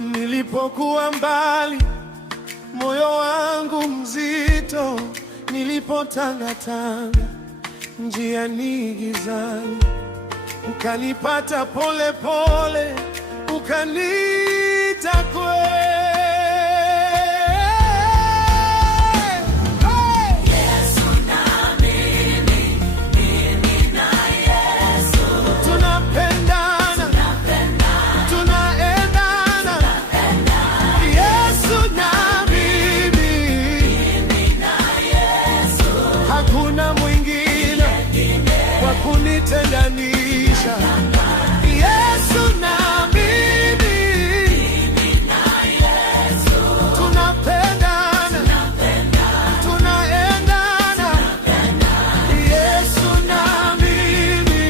Nilipokuwa mbali, moyo wangu mzito, nilipotangatanga njiani gizani, ukanipata pole pole, ukaniita kweli. Kunitenganisha Yesu na mimi, tunapendana, tunaendana. Yesu na mimi,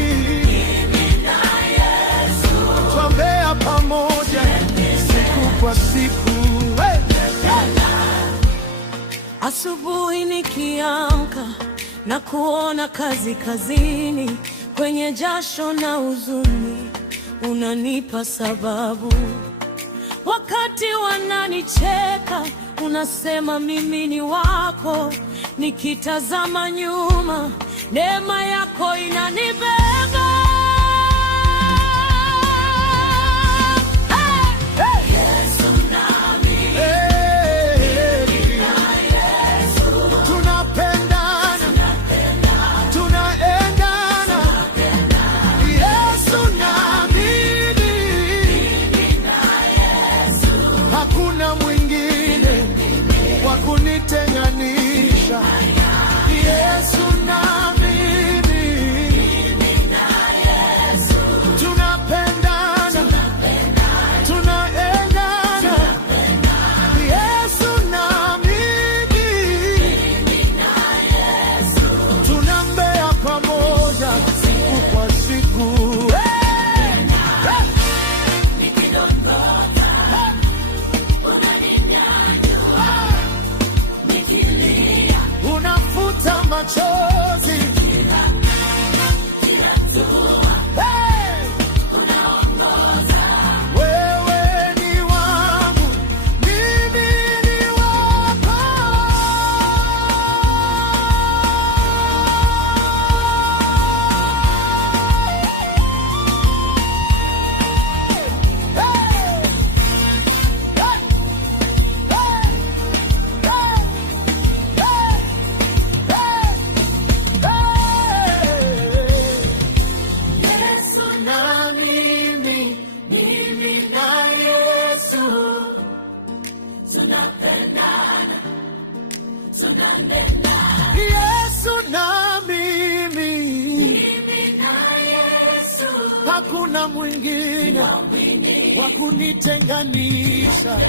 twambea pamoja siku kwa siku. Asubuhi nikiamka na kuona kazi kazini, kwenye jasho na huzuni, unanipa sababu. Wakati wananicheka, unasema mimi ni wako. Nikitazama nyuma, neema yako inanibeba. Hakuna mwingine wa kunitenganisha. Yesu na mimi, tunapendana, tunaendana. Yesu na mimi, tunambea pamoja siku kwa siku. Machozi wewe ni wangu, mimi ni wako. Yesu na mimi, hakuna mwingine wa kunitenganisha.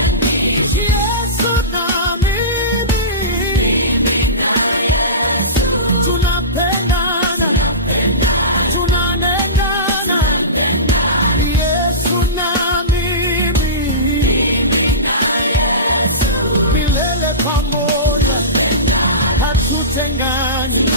Yesu na mimi, tunapendana, tunaendana. Yesu na mimi, milele pamoja, hatutengani.